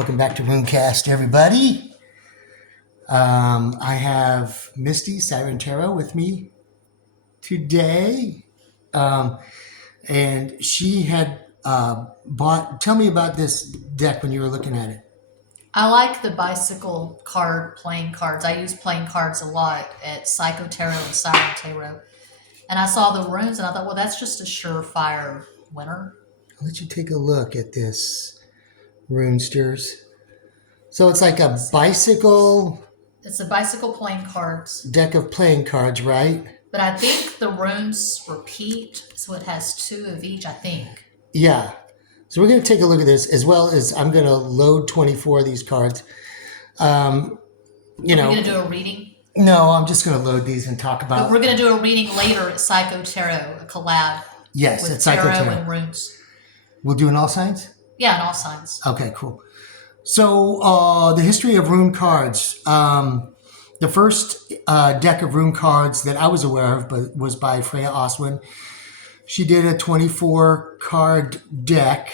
Welcome back to Runecast, everybody. I have Misti Siren Tarot with me today, and she had bought. Tell me about this deck when you were looking at it. I like the bicycle card playing cards. I use playing cards a lot at Psycho Tarot and Siren Tarot. And I saw the runes and I thought, well, that's just a surefire winner. I'll let you take a look at this, Runesters. So it's like a bicycle. It's a bicycle playing cards. Deck of playing cards, right? But I think the runes repeat, so it has 2 of each, I think. Yeah. So we're going to take a look at this, as well as I'm going to load 24 of these cards. Are we going to do a reading? No, I'm just going to load these and talk about. But we're going to do a reading later at Psycho Tarot, a collab. Yes, with at Psycho Tarot and runes. We'll do in all signs? Yeah, in all signs. Okay, cool. So the history of rune cards. The first deck of rune cards that I was aware of was by Freya Oswin. She did a 24 card deck,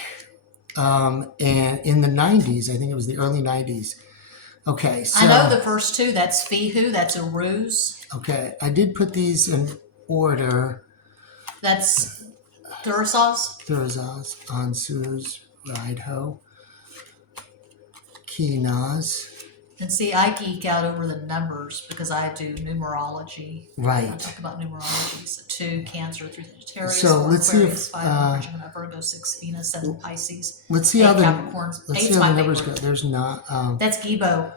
and in the 90s, I think it was the early 90s. Okay, so I know the first 2. That's Fihu. That's a ruse. Okay, I did put these in order. That's Thursaz. Thurzaz, Ansuz, Rideho, Kinaz. And see, I geek out over the numbers because I do numerology. Right. I talk about numerology. So 2, Cancer, 3, Sagittarius, So 4, let's Aquarius, see if 5, Virgo, 6, Venus, 7, Pisces. Let's see 8, how the Capricorn. let's 8's see how my the numbers favorite. go. There's not That's Gibo.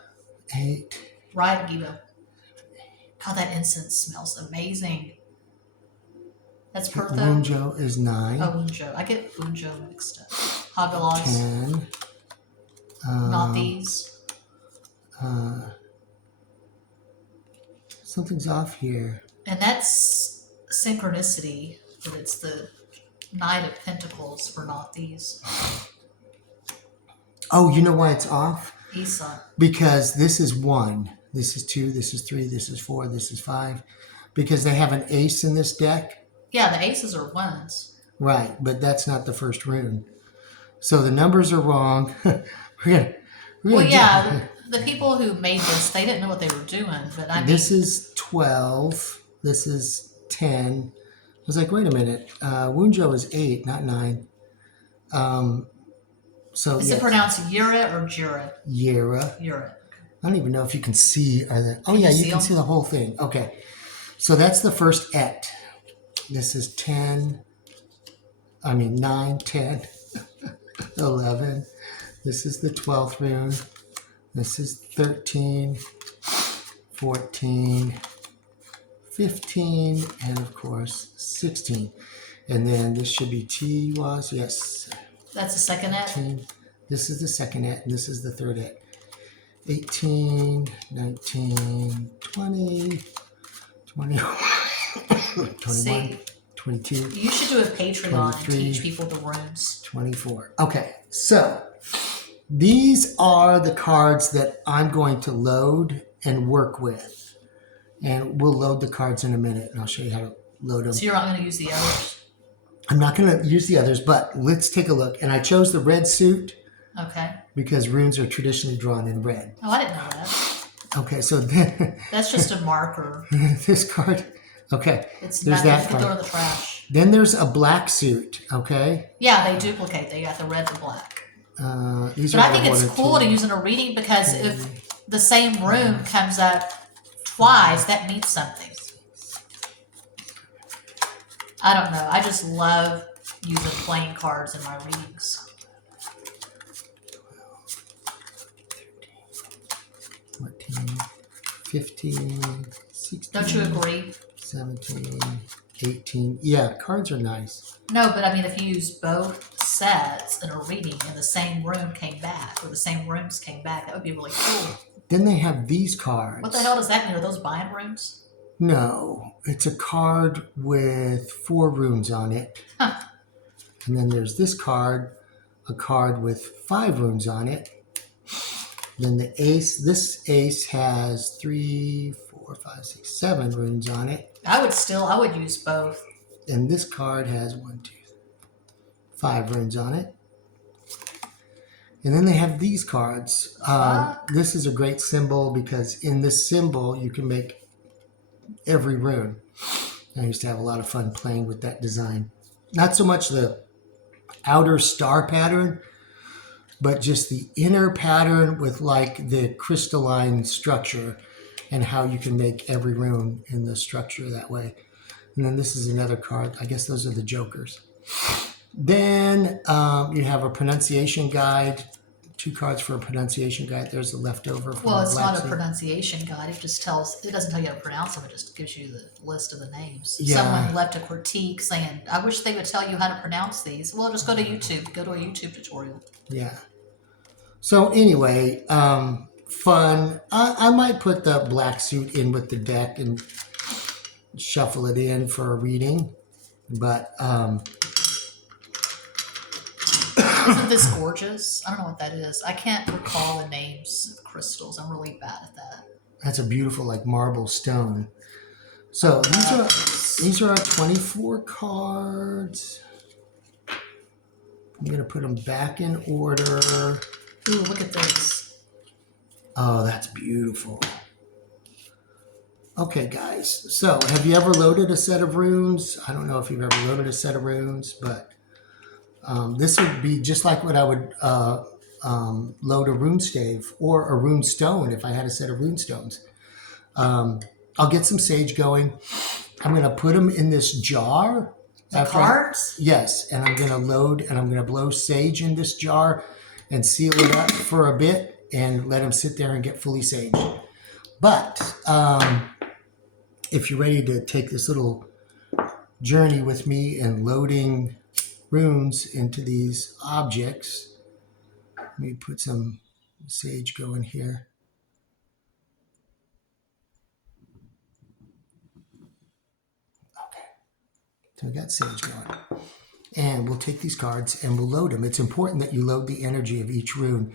8. Right, Gibo. God, that incense smells amazing. That's Pertho. Wunjo is 9. Oh, Wunjo. I get Wunjo mixed up. Hagalas. 10. Not these. Something's off here. And that's synchronicity, but it's the Knight of Pentacles for not these. Oh, you know why it's off? Isa. Because this is 1, this is 2, this is 3, this is 4, this is 5. Because they have an ace in this deck. Yeah, the aces are 1s. Right, but that's not the first rune. So the numbers are wrong. we're gonna the people who made this, they didn't know what they were doing. But I mean, this is 12. This is 10. I was like, wait a minute. Wunjo is 8, not 9. Is it pronounced Yura or Jura? Yura. Yura. I don't even know if you can see. You can see the whole thing. Okay. So that's the first et. This is 9, 10, 11. This is the 12th rune. This is 13, 14, 15, and of course 16. And then this should be T-was, yes. That's the second et? 18. This is the second et, and this is the third et. 18, 19, 20, 21, 21, 22. You should do a Patreon and teach people the runes. 24. Okay, so these are the cards that I'm going to load and work with. And we'll load the cards in a minute, and I'll show you how to load them. So you're not going to use the others? I'm not going to use the others, but let's take a look. And I chose the red suit. Okay. Because runes are traditionally drawn in red. Oh, I didn't know that. Okay, so then that's just a marker. This card. Okay. It's there's that card. Throw in the trash. Then there's a black suit. Okay. Yeah, they duplicate. They got the red and black. But I think it's cool to use in a reading because if the same rune comes up twice, that means something. I don't know. I just love using playing cards in my readings. 14, 15, 16. Don't you agree? 17, 18. Yeah, cards are nice. No, but I mean, if you use both sets in a reading and the same rune came back, or the same runes came back, that would be really cool. Then they have these cards. What the hell does that mean? Are those bind runes? No, it's a card with 4 runes on it. Huh. And then there's this card, a card with 5 runes on it. Then the ace, this ace has 3, 4, 5, 6, 7 runes on it. I would use both. And this card has 1, 2, 5 runes on it. And then they have these cards. Fuck. This is a great symbol because in this symbol you can make every rune. I used to have a lot of fun playing with that design. Not so much the outer star pattern, but just the inner pattern with like the crystalline structure and how you can make every rune in the structure that way. And then this is another card. I guess those are the jokers. Then you have a pronunciation guide. 2 cards for a pronunciation guide. There's the leftover from Well, the it's Black not a Sea. pronunciation guide. It just tells. It doesn't tell you how to pronounce them. It just gives you the list of the names. Yeah. Someone left a critique saying, "I wish they would tell you how to pronounce these." Well, just go to YouTube. Go to a YouTube tutorial. Yeah. So anyway, fun. I might put the black suit in with the deck and shuffle it in for a reading. But Isn't this gorgeous? I don't know what that is. I can't recall the names of crystals. I'm really bad at that. that's a beautiful like marble stone. So these are our 24 cards. I'm gonna put them back in order. Ooh, look at this. Oh, that's beautiful. Okay, guys. So have you ever loaded a set of runes? I don't know if you've ever loaded a set of runes, but this would be just like what I would load a rune stave or a rune stone if I had a set of rune stones. I'll get some sage going. I'm going to put them in this jar. The cards? Yes, and I'm going to load and I'm going to blow sage in this jar and seal it up for a bit and let them sit there and get fully saged. But if you're ready to take this little journey with me and loading runes into these objects, let me put some sage going here. Okay, so we got sage going. And we'll take these cards and we'll load them. It's important that you load the energy of each rune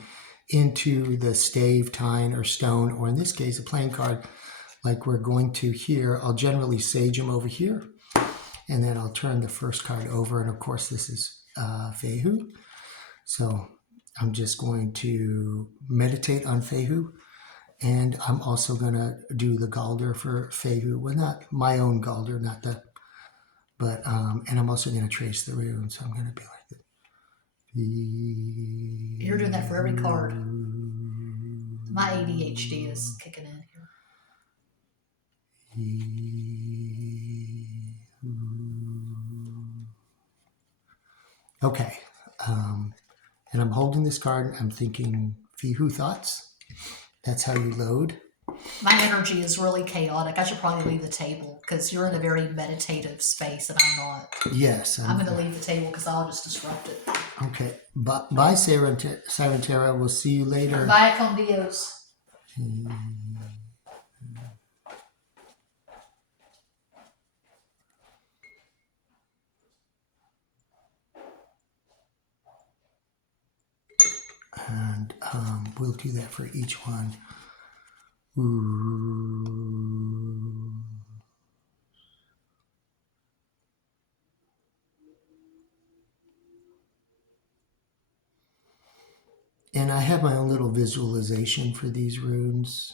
into the stave, tine, or stone, or in this case, a playing card like we're going to here. I'll generally sage them over here, and then I'll turn the first card over. And of course, this is Fehu. So I'm just going to meditate on Fehu. And I'm also going to do the Galder for Fehu. Well, not my own Galder, not the, but, and I'm also going to trace the runes. So I'm going to be like this. You're doing that for every card. My ADHD is kicking in here. Okay. And I'm holding this card. I'm thinking Fehu thoughts. That's how you load. My energy is really chaotic. I should probably leave the table because you're in a very meditative space and I'm not. Yes. I'm going to leave the table because I'll just disrupt it. Okay. Bye, Sarantera. We'll see you later. Bye, con Dios. And we'll do that for each one. Ooh. And I have my own little visualization for these runes.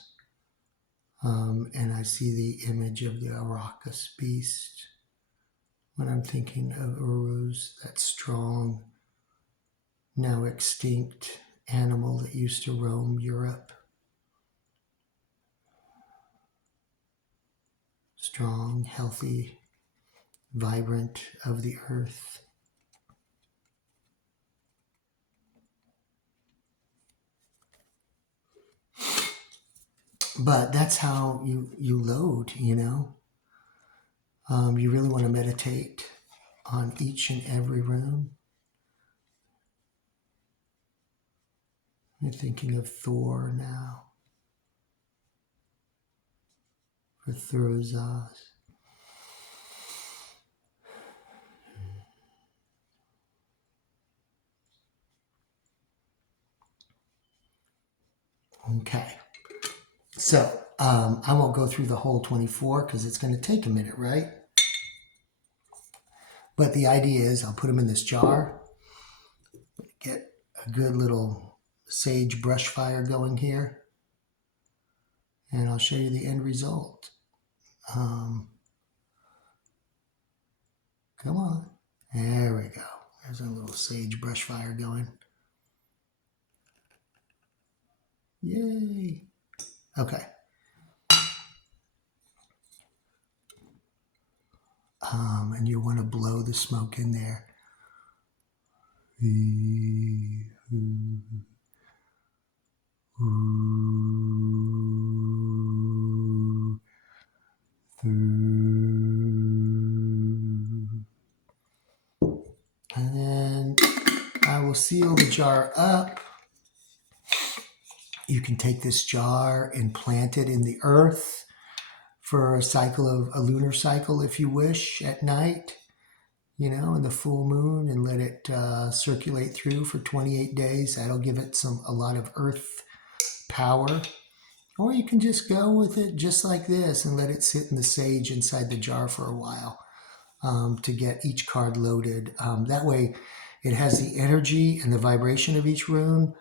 And I see the image of the Arrakis beast when I'm thinking of Uruz, that strong, now extinct animal that used to roam Europe. Strong, healthy, vibrant of the earth. But that's how you load, you know. You really want to meditate on each and every rune. You're thinking of Thor now. For Thuruzaz. Okay. So I won't go through the whole 24 because it's going to take a minute, right? But the idea is I'll put them in this jar, get a good little sage brush fire going here, and I'll show you the end result. Come on. There we go. There's a little sage brush fire going. Yay. Okay. And you want to blow the smoke in there. And then I will seal the jar up. You can take this jar and plant it in the earth for a lunar cycle if you wish at night, in the full moon, and let it circulate through for 28 days. That'll give it a lot of earth power. Or you can just go with it just like this and let it sit in the sage inside the jar for a while to get each card loaded. That way it has the energy and the vibration of each rune,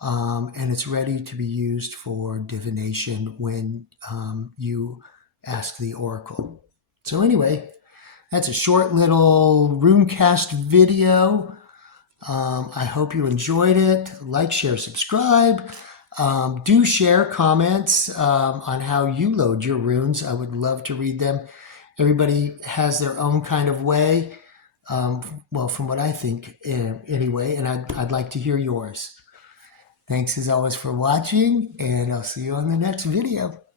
and it's ready to be used for divination when you ask the oracle. So anyway, that's a short little Runecast video. I hope you enjoyed it. Like, share, subscribe. Do share comments on how you load your runes. I would love to read them. Everybody has their own kind of way. Well, from what I think anyway, and I'd like to hear yours. Thanks as always for watching, and I'll see you on the next video.